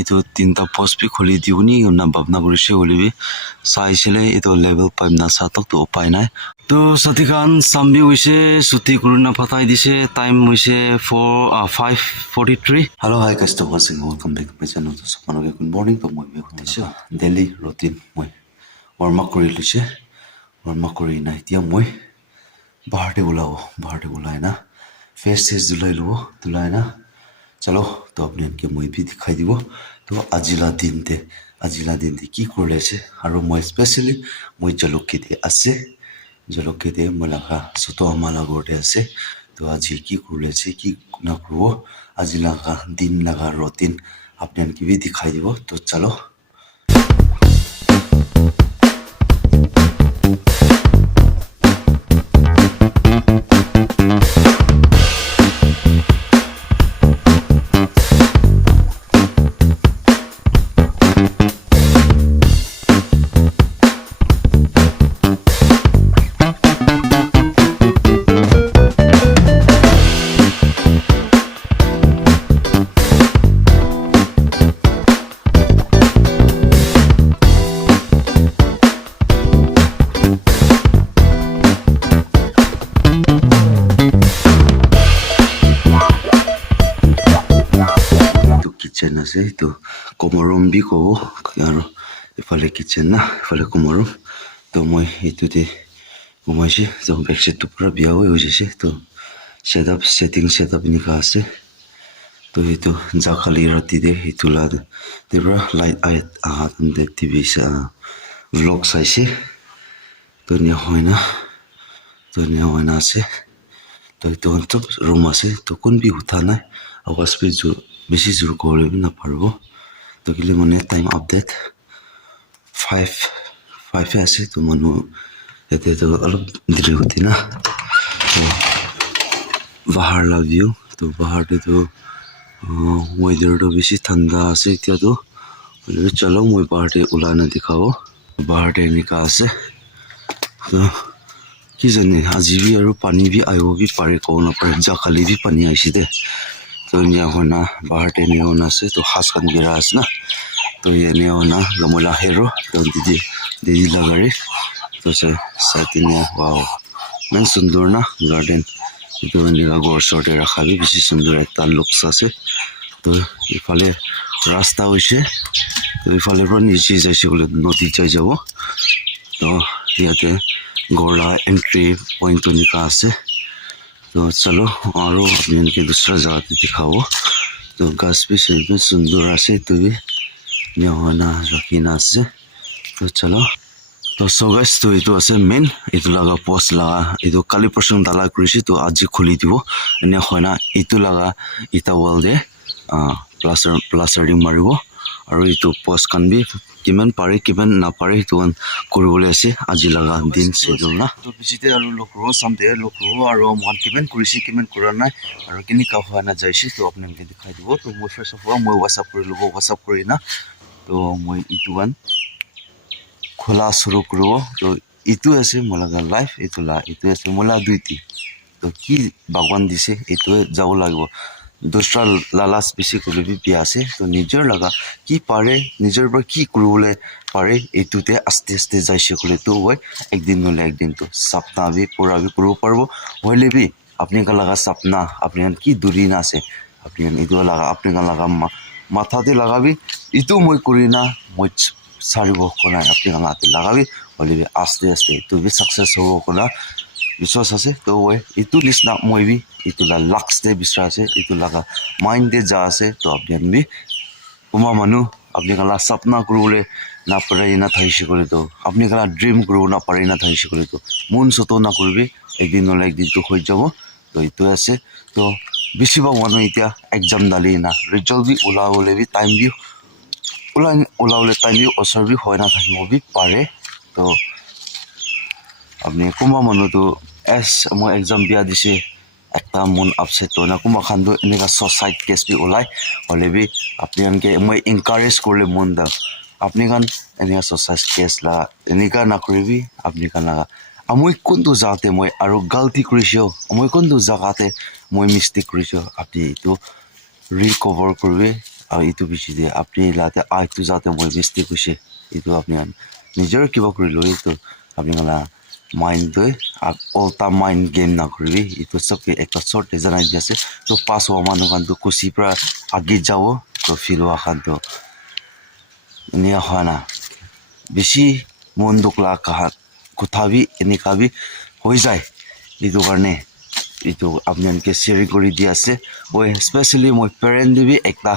itu tinta post bhi khuli diuni na bhabna kurise holebi saisile itu level 5 na satok to upai nai to satikhan sambi hoise suti kuruna phatai dise time hoise 5:43 hello hi guys to watching welcome back to my channel to sapano good morning to moi hoise daily routine moi warm up kori lise warm up kori nai tia moi bahar te ulai na face julai na चलो तो अपने के मैं भी दिखाई दिवो तो आजिला दिन दे की करले छे आरो मैं स्पेशली मैं जलुक के दे मलाका सतो हमारा गोटे आसे तो आज की करले छे की ना करबो आजिला का दिन लगा रूटीन अपने के भी दिखाई दिवो तो चलो kitchen ase to komorum bi ko aro ifale kitchen na ifale komorum to moi itute momashi to backseat to pura bia hoi hoise to setting setup ni ka ase to itu jakhali rati de itula debra light de tv sa vlog saise to ni hoina ase to itu untuk room ase to kun bi uthana awas pe jo बेसी जोर कोले भी ना पारबो तो के लिए मने time update 5 ऐसे तो मनु येते तो अलग धीरे होती ना तो बाहर ला व्यू तो बाहर ते तो वेदर तो बेसी ठंडा से क्या तो चलो मैं बाहर ते उलाना दिखाओ बाहर ते निकाल से तो की जाने आज भी और पानी भी आयो भी पारे को ना पर जाखली भी पानी आइसी दे तो ये होना बाहर ते नहीं होना से तो खास कर गिरास ना तो ये नहीं होना गमला हेरो तो दीदी लगा रही तो से साथी ने वाओ मैं सुंदर ना गार्डन तो निका गोर शॉट रखा भी बेसी सुंदर एक लुक से तो इफाले रास्ता होइसे तो इफाले पर नीचे जाइसे बोले नदी जाय जाबो तो याते गोरला एंट्री पॉइंट तो निका से तो चलो और अपने के दूसरा जगह दिखाओ तो घास भी सही सुंदर आसे तो भी यहाँ ना रखीना से तो चलो तो सो गाइस तो इतो आसे मेन इतो लगा पोस्ट लगा इतो काली पर्सन दाला कृषि तो आज खुली दिवो एने होना इतो लगा इता वॉल दे प्लास्टरिंग मारिबो और इतो पोस्ट कान भी किमान पारे किमान ना पारे तो करबले आसे आज लगा दिन शेड्यूल ना तो बिजिते आरो लोकरो सामते लोकरो आरो मान किमान कृषि किमान करना और किनि का होना जायछि तो अपने के दिखाई दिबो तो मैं फर्स्ट ऑफ ऑल मैं व्हाट्सएप कर लबो व्हाट्सएप करिना तो मैं इतुवान खोला शुरू करो तो इतु ऐसे मोला लाइफ इतु ऐसे मोला दुईती तो की भगवान दिसे इतु जाओ लागबो दूसरा लालास बेसी करले भी बिया से तो निजर लगा की पारे निजर पर की करले पारे इतुते आस्ते आस्ते जाइसे करले तो होय एक दिन तो सपना भी पूरा भी करबो पारबो होले भी अपने का लगा सपना अपने की दूरी ना से अपने इतु लगा अपने का लगा माथा ते लगा भी इतु মই करिना মই सारिबो कोना अपने का माथे लगा भी होले भी आस्ते आस्ते तो भी सक्सेस हो कोना विश्वास আছে तो ওই ইতু লিসনা মই भी ইতু লাক্স দে বিশ্বাস আছে ইতু লাগা মাইন্ড দে যা আছে তো আপনি भी উমা মানু আপনি কালা सपना করলে না পারে না থাইছে করে তো আপনি কালা ড্রিম করব না পারে না থাইছে করে তো মন সতো না করবে একদিন হলে একদিন তো হই যাব তো ইতু আছে তো বেশিরভাগ মানুষ ইতিয়া एग्जाम দালি না রেজাল্ট भी ওলাওলে भी টাইম भी ওলাওলে টাইম भी অসর भी হয় না থাকিব भी পারে তো अपने कुमा मनो तो एस मो एग्जाम बिया दिसे एकता मन अपसेट तो ना कुमा खान दो इनेका सोसाइटी केस भी ओलाय होले भी अपने अनके मैं एनकरेज करले मन दा अपने कान इनेका सोसाइटी केस ला इनेका ना करबी अपने कान लगा अमोय कोनतो जाते मैं आरो गलती करिसो अमोय कोनतो जागाते मैं मिस्टेक करिसो अपने तो रिकवर करबे আৰু এইটো পিছতে আপুনি লাতে আইটো যাতে মই মিষ্টেক হৈছে এইটো আপুনি নিজৰ কিবা কৰি লৈ এইটো আপুনি গলা মাইন্ড অলটা মাইন্ড গেম না কৰিবি এইটো চবকে একটা শর্ট জানাই দি আছে তো পাস হওয়া মানুহ কান তো খুশি পৰা আগে যাব তো ফিল হোৱা খান তো নিয়া হয় না বেছি মন দুখলা কাহাত কোথাবি এনেকাবি হৈ যায় এইটো কাৰণে এইটো আপোনালোকে শ্বেয়াৰিং কৰি দি আছে মই স্পেচিয়েলি মই পেৰেণ্ট দিবি একটা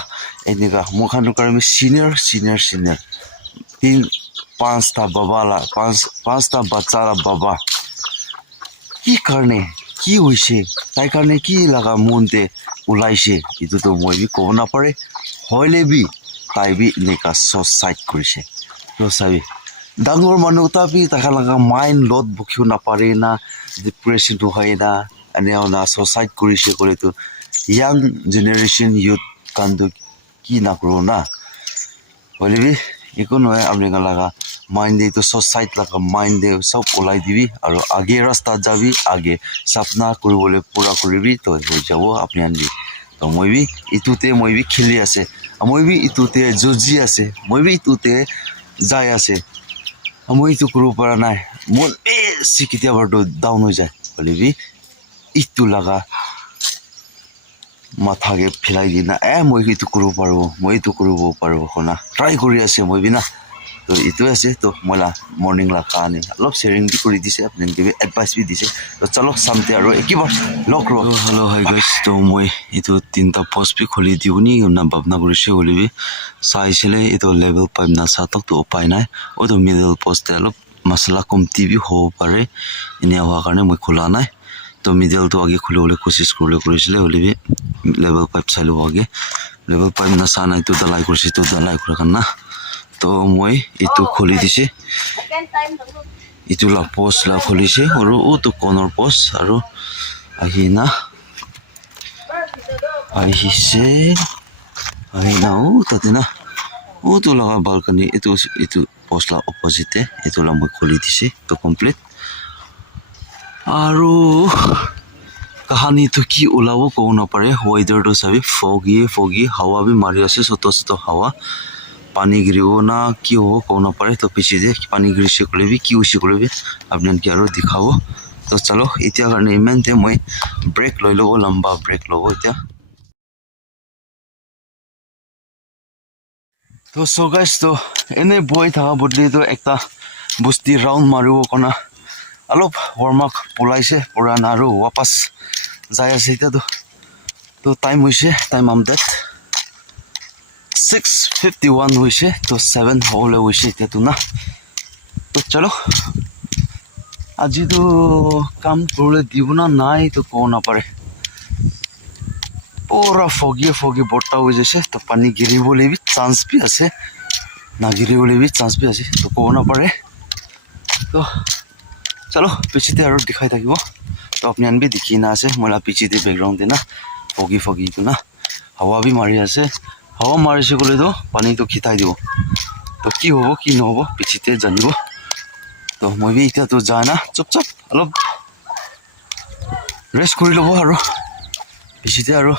এনেকা মোৰ খানৰ কাৰণে চিনিয়ৰ পাঁচটা বাচ্চা বাবা কি কাৰণে কি হৈছে তাই কাৰণে কি লাগা মনতে ওলাইছে এইটোতো মই বি ক'ব নাপাৰে হয়লে বি তাই বি এনেকা ছচাইড কৰিছে তো চাবি ডাঙৰ মানুহ তাবি তাকা লাগা মাইণ্ড লড বকিও নাপাৰে না ডিপ্ৰেশ্যনটো হয় না এনে না ছচাইড কৰিছে ক'লেতো ইয়াং জেনেৰেশ্যন ইউথ কানটো কি নকৰোঁ না হয়লে বি একো নহয় আপুনি লাগা মাইণ্ড এইটো ছচাইড লাগা মাইণ্ড চব ওলাই দিবি আৰু আগে ৰাস্তাত যাবি আগে সপনা কৰিবলৈ পুৰা কৰিবি তো হৈ যাব আপুনি আনবি তো মই বি ইটোতে মই বি খেলি আছে মই বি ইটোতে যুঁজি আছে মই বি ইটোতে যাই আছে মই এইটো কৰিব পৰা নাই মন বেছি কেতিয়াবাতো ডাউন হৈ যায় হ'লে বি ইটো লাগা মাথাকে ফেলাই দি না মই এইটো কৰিব পাৰোঁ শুনা ট্ৰাই কৰি আছে মই বি না তো এইটোৱে আছে তো মই মৰ্ণিং লা কাৰণে অলপ শ্বেয়াৰিং বি কৰি দিছে আপোনালোকে এডভাইচ বি দিছে তো চলো চামতে আৰু একেবাৰ লগ ৰ হেল্ল' হাই গাইছ তো মই এইটো তিনিটা পোষ্ট বি খুলি দিওঁ নি না ভাবনা কৰিছে বুলি বি চাইছিলে এইটো লেভেল পাইম না চাতক তো উপায় নাই এইটো মিডল পোষ্টে অলপ মছলা কমতি বি হ'ব পাৰে এনে হোৱাৰ কাৰণে মই খোলা নাই তো মিডলটো আগে খুলিবলৈ কোচিছ কৰিছিলে হ'লে বি লেভেল পাইপ চাই ল'ব আগে লেভেল পাইপ না চা নাই তো দালাই কৰিছে তো দালাই কৰা কাৰণে না তো মই এইটো খুলি দিছে এইটো লা পোষ্ট লা খুলিছে আৰু তো কৰ্ণৰ পোষ্ট আৰু আহি না তাতে না তো লগা বালকনি এইটো পোষ্ট লা অপজিটে এইটো লা মই খুলি দিছে তো কমপ্লিট আৰু কাহানীটো কি ওলাব ক'ব নাপাৰে ৱেডাৰটো চাবি ফগি হাৱা বি মাৰি আছে চত হাৱা পানী গিৰিব না কি হ'ব ক'ব নাপাৰে তো পিছে যে পানী গিৰিছে ক'লে বি কি হৈছে ক'লে বি আপোনালোকে আৰু দেখাব তো চলো এতিয়া কাৰণে ইমানতে মই ব্ৰেক লৈ ল'ব লম্বা ব্ৰেক ল'ব এতিয়া তো চ' গাইছ তো এনে বৈ থকা বদলিতো একটা বস্তি ৰাউণ্ড মাৰিব কাৰণে অলপ ৱাৰ্ম আপ পলাইছে পুৰাণ আৰু ৱাপাছ যাই আছে এতিয়াতো তো টাইম হৈছে টাইম আমডেট 6:51 হৈছে তো 7 হ'বলৈ হৈছে এতিয়াতো না তো চলো আজিতো কাম কৰিবলৈ দিব না নাই তো ক'ব নাপাৰে পুৰা ফগি বৰ্তা হৈ গৈছে তো পানী গিৰিবলৈ বি চান্স বি আছে নাগিৰিবলৈ বি চান্স বি আছে তো ক'ব নাপাৰে তো চলো পিছতে আৰু দেখাই থাকিব তো আপুনি আনবি দেখি না আছে মই পিছতে বেকগ্ৰাউণ্ডতে না ফগিটো না হাৱা বি মাৰি আছে হাৱা মাৰিছে ক'লেতো পানীটো খিতাই দিব তো কি হ'ব কি নহ'ব পিছতে জানিব তো মই বি এতিয়াতো যায় না চুপ অলপ ৰেষ্ট কৰি ল'ব আৰু পিছতে আৰু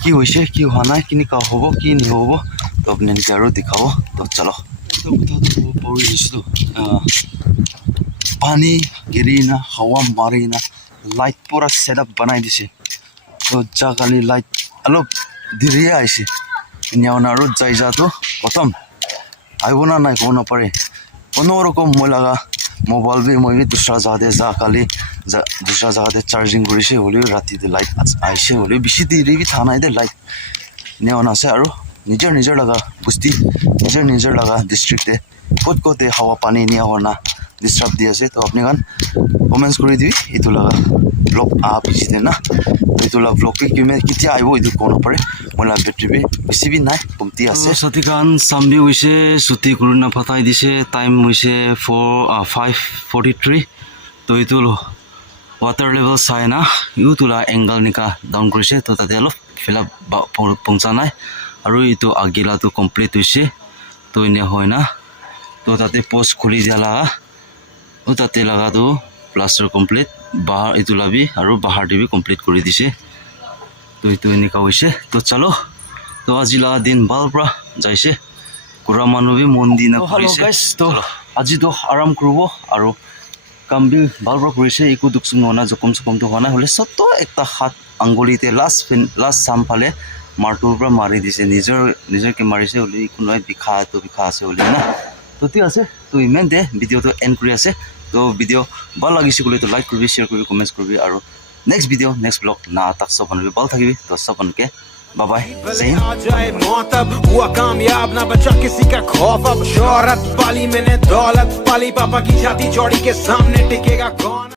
কি হৈছে কি হোৱা নাই কেনেকুৱা হ'ব কি নহ'ব তো আপোনালোকে আৰু দেখাব তো চলো কথাটো ক'ব পাৰিছিলোঁ পানী গিৰি না হাৱা মাৰি না লাইট পুৰা ছেট আপ বনাই দিছে তো জাগালি লাইট অলপ দেৰিয়ে আহিছে এনে আৰু যাই যাতো প্ৰথম আহিব না নাই ক'ব নাপাৰে কোনো ৰকম মই লগা মোবাইল বি মই দুসৰা জাগাতে কালি দুসৰা জাগাতে চাৰ্জিং কৰিছে হ'লেও ৰাতিতে লাইট আহিছে হ'লেও বেছি দেৰি বি থা নাই দে লাইট এনে আছে আৰু নিজৰ লগা বস্তি নিজৰ লগা ডিষ্ট্ৰিক্টে ক'তে হাৱা পানী নিয়া হোৱা না ডিষ্টাৰ্ব দি আছে তো আপুনি কমেণ্টছ কৰি দিবি এইটো লগা ব্লগ পিছতে না এইটো লগা ব্লগটো কেতিয়া আহিব এইটো ক'ব নাপাৰে মই বেটেৰী বেছি বি নাই কমতি আছে ছাতিকান চাম্বি হৈছে ছুটি কৰি নাফাটাই দিছে টাইম হৈছে 5:43 তো এইটো ৱাটাৰ লেভেল চাই না ইউটো এংগল নিকা ডাউন কৰিছে তো তাতে অলপ ফিল আপ পঞ্চা নাই আৰু এইটো আগিলাটো কমপ্লিট হৈছে তো এনে হয় না তো তাতে পোষ্ট খুলি দিয়া লগা তাতে লগাটো প্লাষ্টাৰ কমপ্লিট বাহাৰ এইটো লাবি আৰু বাহাৰ দিবি কমপ্লিট কৰি দিছে তো এইটো এনেকুৱা হৈছে তো চলো তো আজিলা দিন ভাল পৰা যাইছে কুৰা মানুহ বি মন দি না কৰিছে তো আজি তো আৰাম কৰিব আৰু কাম বি ভাল পৰা কৰিছে একো দুখ সুখ নহনা জখম চখমটো হোৱা নাই হ'লে সত্য একটা হাত আঙ্গুলিতে লাষ্ট চাম ফালে মাৰটোৰ পৰা মাৰি দিছে নিজৰকে মাৰিছে হ'লে একো নহয় বিষা আছে হ'লে না তো ঠিক আছে তো ইমান দে ভিডিঅ'টো এণ্ড কৰি আছে তো ভিডিঅ' ভাল লাগিছে ক'লে তো লাইক কৰিবি শ্বেয়াৰ কৰিবি কমেণ্টছ কৰিবি আৰু নেক্সট ভিডিঅ' নেক্সট ব্লগ না তাক চব মানুহ ভাল থাকিবি তো চব মানুহকে बाय बाय जय हिंद। आ जाए मौत अब हुआ कामयाब ना बचा किसी का खौफ अब शोहरत पाली मैंने दौलत पाली पापा की छाती चौड़ी के सामने टिकेगा कौन।